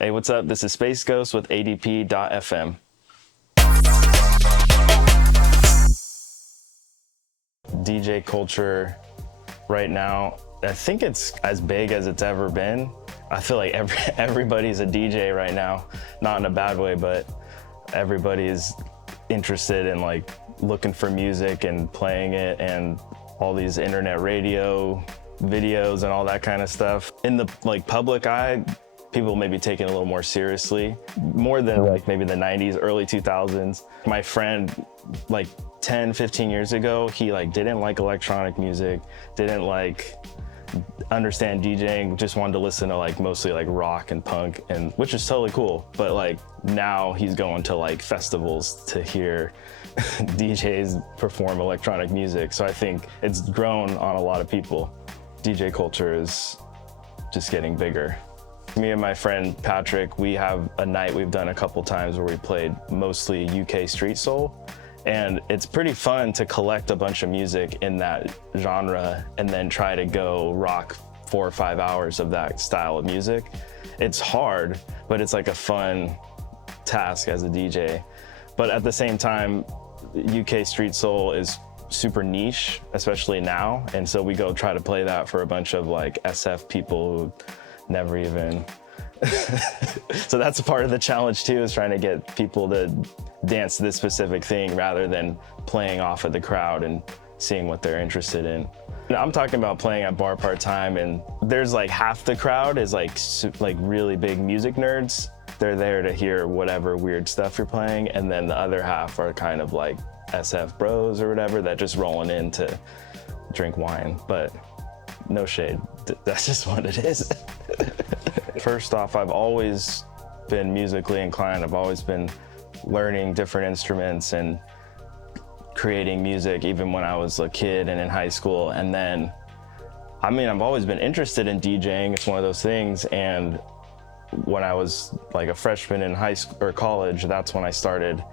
Hey, what's up? This is Space Ghost with ADP.FM. DJ culture right now, I think it's as big as it's ever been. I feel like everybody's a DJ right now, not in a bad way, but everybody's interested in like looking for music and playing it, and all these internet radio videos and all that kind of stuff. In the like public eye, people may be taking it a little more seriously, more than like maybe the 90s, early 2000s. My friend, like 10, 15 years ago, he like didn't like electronic music, didn't like understand DJing, just wanted to listen to like mostly like rock and punk, and which is totally cool. But like now he's going to like festivals to hear DJs perform electronic music. So I think it's grown on a lot of people. DJ culture is just getting bigger. Me and my friend Patrick, we have a night we've done a couple times where we played mostly UK street soul. And it's pretty fun to collect a bunch of music in that genre and then try to go rock 4 or 5 hours of that style of music. It's hard, but it's like a fun task as a DJ. But at the same time, UK street soul is super niche, especially now. And so we go try to play that for a bunch of like SF people who never even so that's a part of the challenge too, is trying to get people to dance to this specific thing rather than playing off of the crowd and seeing what they're interested in. I'm talking about playing at bar part-time, and there's like half the crowd is like really big music nerds. They're there to hear whatever weird stuff you're playing, and then the other half are kind of like SF bros or whatever that just rolling in to drink wine. But no shade, that's just what it is. First off, I've always been musically inclined. I've always been learning different instruments and creating music even when I was a kid and in high school. And then, I mean, I've always been interested in DJing. It's one of those things. And when I was like a freshman in high school or college, that's when I started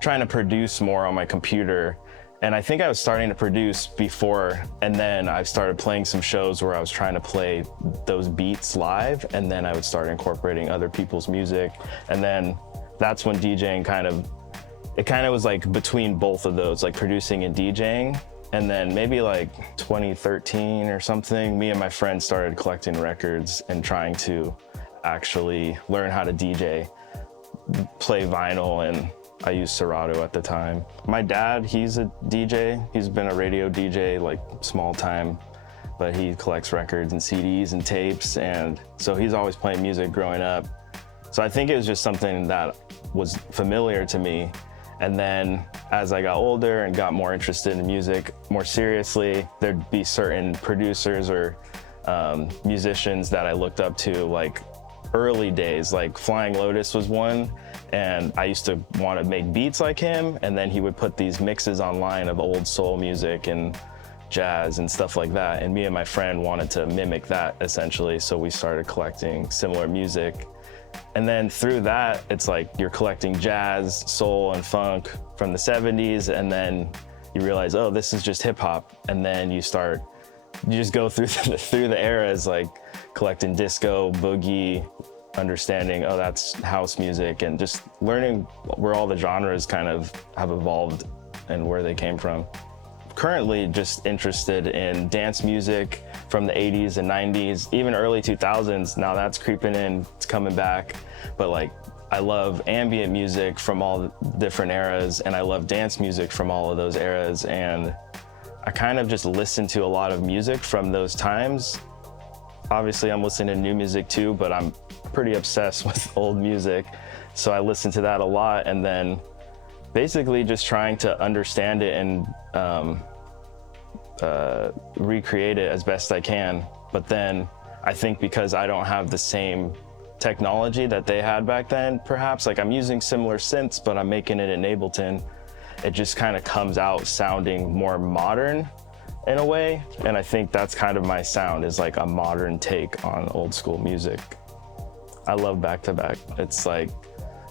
trying to produce more on my computer. And I think I was starting to produce before, and then I started playing some shows where I was trying to play those beats live, and then I would start incorporating other people's music. And then that's when DJing kind of was like between both of those, like producing and DJing. And then maybe like 2013 or something, me and my friend started collecting records and trying to actually learn how to DJ, play vinyl, and I used Serato at the time. My dad, he's a DJ. He's been a radio DJ, like small time, but he collects records and CDs and tapes. And so he's always playing music growing up. So I think it was just something that was familiar to me. And then as I got older and got more interested in music more seriously, there'd be certain producers or musicians that I looked up to, like early days, like Flying Lotus was one. And I used to want to make beats like him, and then he would put these mixes online of old soul music and jazz and stuff like that. And me and my friend wanted to mimic that essentially, so we started collecting similar music. And then through that, it's like you're collecting jazz, soul, and funk from the 70s, and then you realize, oh, this is just hip hop. And then you just go through the eras, like collecting disco, boogie, understanding, oh, that's house music, and just learning where all the genres kind of have evolved and where they came from. Currently just interested in dance music from the 80s and 90s, even early 2000s. Now that's creeping in, it's coming back. But like, I love ambient music from all the different eras, and I love dance music from all of those eras. And I kind of just listen to a lot of music from those times. Obviously, I'm listening to new music too, but I'm pretty obsessed with old music. So I listen to that a lot, and then basically just trying to understand it and recreate it as best I can. But then I think because I don't have the same technology that they had back then, perhaps, like I'm using similar synths, but I'm making it in Ableton, it just kind of comes out sounding more modern in a way. And I think that's kind of my sound, is like a modern take on old school music. I love back-to-back. It's like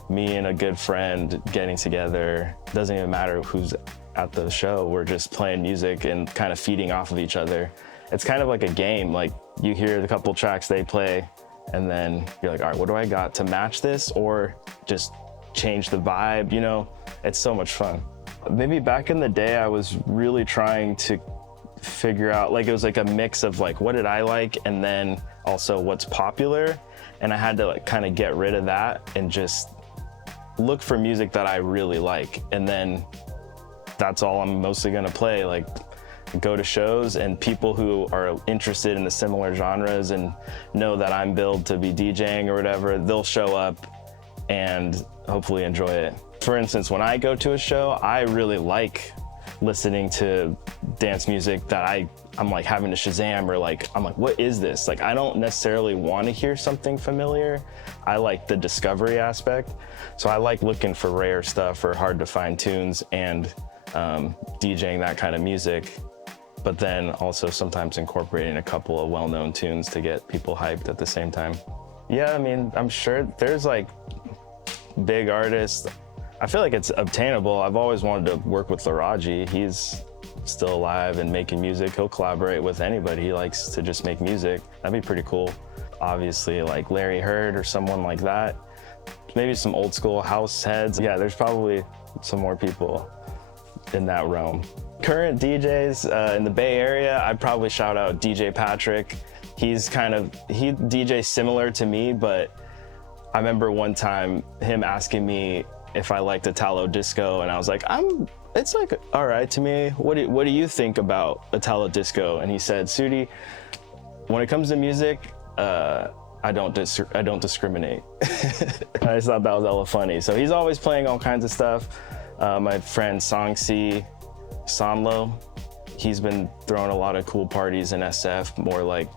me and a good friend getting together. Doesn't even matter who's at the show. We're just playing music and kind of feeding off of each other. It's kind of like a game. Like you hear the couple tracks they play, and then you're like, all right, what do I got to match this, or just change the vibe, you know? It's so much fun. Maybe back in the day, I was really trying to figure out, like, it was like a mix of like, what did I like, and then also what's popular, and I had to like kind of get rid of that and just look for music that I really like, and then that's all I'm mostly gonna play. Like, go to shows, and people who are interested in the similar genres and know that I'm billed to be DJing or whatever, they'll show up and hopefully enjoy it. For instance, when I go to a show, I really like listening to dance music that I'm like having to Shazam, or like, I'm like, what is this? Like, I don't necessarily want to hear something familiar. I like the discovery aspect. So I like looking for rare stuff or hard to find tunes and DJing that kind of music, but then also sometimes incorporating a couple of well-known tunes to get people hyped at the same time. Yeah, I mean, I'm sure there's like big artists. I feel like it's obtainable. I've always wanted to work with Laraji. He's still alive and making music. He'll collaborate with anybody. He likes to just make music. That'd be pretty cool. Obviously, like Larry Heard or someone like that. Maybe some old school house heads. Yeah, there's probably some more people in that realm. Current DJs in the Bay Area, I'd probably shout out DJ Patrick. He DJs similar to me, but I remember one time him asking me if I liked Italo disco, and I was like, it's like all right to me. What do you think about Italo disco? And he said, Sudi, when it comes to music, I don't discriminate. I just thought that was hella funny. So he's always playing all kinds of stuff. My friend Songsi Sanlo, he's been throwing a lot of cool parties in SF, more like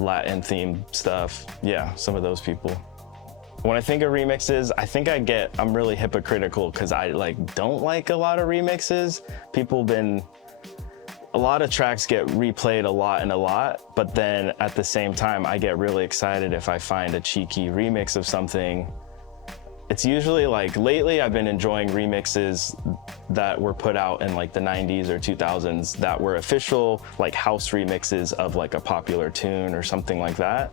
Latin themed stuff. Yeah, some of those people. When I think of remixes, I think I'm really hypocritical because I don't like a lot of remixes. A lot of tracks get replayed a lot, but then at the same time, I get really excited if I find a cheeky remix of something. It's usually like, lately I've been enjoying remixes that were put out in like the 90s or 2000s that were official like house remixes of like a popular tune or something like that.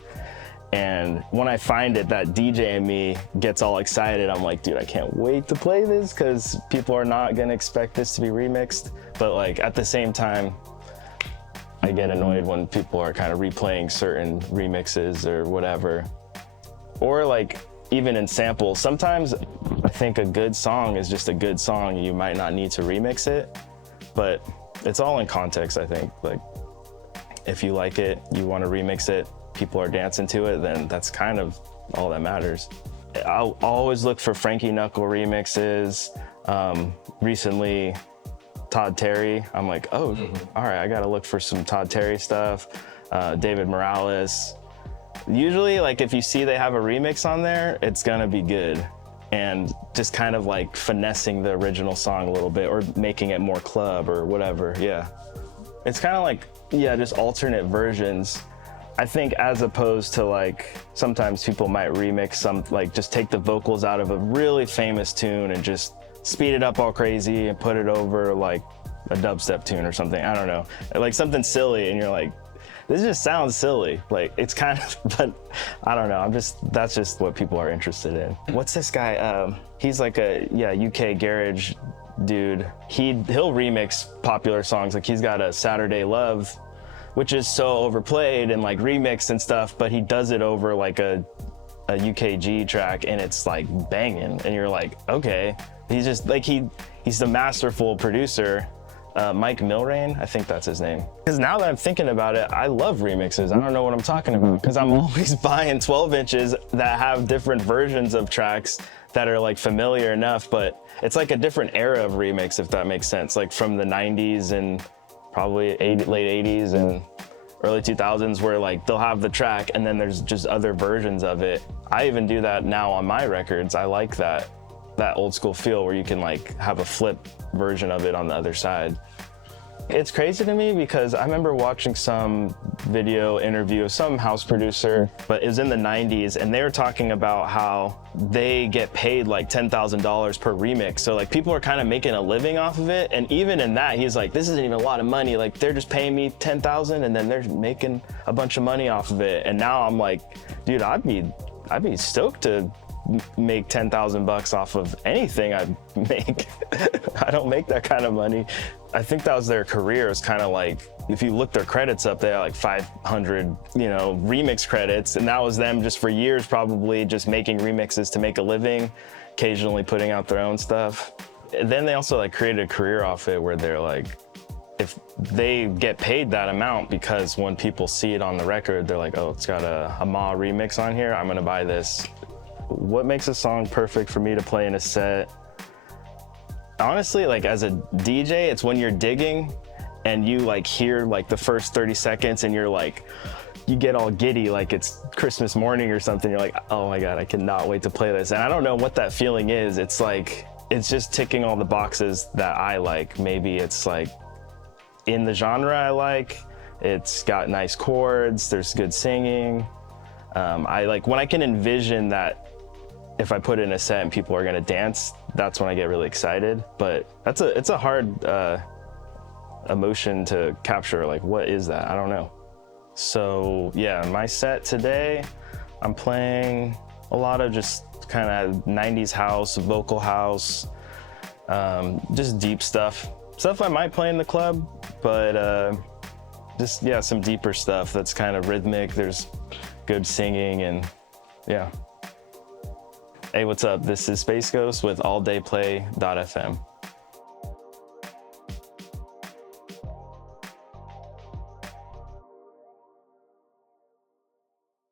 And when I find it, that DJ in me gets all excited. I'm like, dude, I can't wait to play this because people are not gonna expect this to be remixed. But like at the same time, I get annoyed when people are kind of replaying certain remixes or whatever. Or like even in samples, sometimes I think a good song is just a good song. You might not need to remix it, but it's all in context, I think. Like if you like it, you want to remix it, people are dancing to it, then that's kind of all that matters. I'll always look for Frankie Knuckle remixes. Recently, Todd Terry, I'm like, oh, all right, I gotta look for some Todd Terry stuff. David Morales. Usually, like if you see they have a remix on there, it's gonna be good. And just kind of like finessing the original song a little bit or making it more club or whatever, yeah. It's kind of like, yeah, just alternate versions. I think as opposed to like, sometimes people might remix some, like just take the vocals out of a really famous tune and just speed it up all crazy and put it over like a dubstep tune or something, I don't know. Like something silly and you're like, this just sounds silly. Like it's kind of, but I don't know, that's just what people are interested in. What's this guy? He's like a, UK garage dude. He'll remix popular songs. Like he's got a Saturday Love, which is so overplayed and like remixed and stuff, but he does it over like a UKG track and it's like banging. And you're like, okay. He's just like, he's the masterful producer. Mike Milrain, I think that's his name. Because now that I'm thinking about it, I love remixes. I don't know what I'm talking about because I'm always buying 12 inches that have different versions of tracks that are like familiar enough, but it's like a different era of remix, if that makes sense. Like from the 90s and probably late 80s and early 2000s where like they'll have the track and then there's just other versions of it. I even do that now on my records. I like that old school feel where you can like have a flip version of it on the other side. It's crazy to me because I remember watching some video interview of some house producer, but it was in the 90s, and they were talking about how they get paid like $10,000 per remix. So like people are kind of making a living off of it. And even in that, he's like, this isn't even a lot of money. Like they're just paying me 10,000 and then they're making a bunch of money off of it. And now I'm like, dude, I'd be stoked to make 10,000 bucks off of anything I make. I don't make that kind of money. I think that was their career. It's kind of like, if you look their credits up, they had like 500, remix credits. And that was them just for years, probably just making remixes to make a living, occasionally putting out their own stuff. And then they also like created a career off it where they're like, if they get paid that amount because when people see it on the record, they're like, oh, it's got a Ma remix on here, I'm gonna buy this. What makes a song perfect for me to play in a set? Honestly, like as a DJ, it's when you're digging and you like hear like the first 30 seconds and you're like, you get all giddy like it's Christmas morning or something. You're like, oh my God, I cannot wait to play this. And I don't know what that feeling is. It's like, it's just ticking all the boxes that I like. Maybe it's like in the genre I like, it's got nice chords, there's good singing. I like when I can envision that if I put it in a set and people are gonna dance, that's when I get really excited. But it's a hard emotion to capture. Like, what is that? I don't know. So yeah, my set today, I'm playing a lot of just kind of 90s house, vocal house, just deep stuff. Stuff I might play in the club, but just, yeah, some deeper stuff that's kind of rhythmic. There's good singing and yeah. Hey, what's up? This is Space Ghost with alldayplay.fm.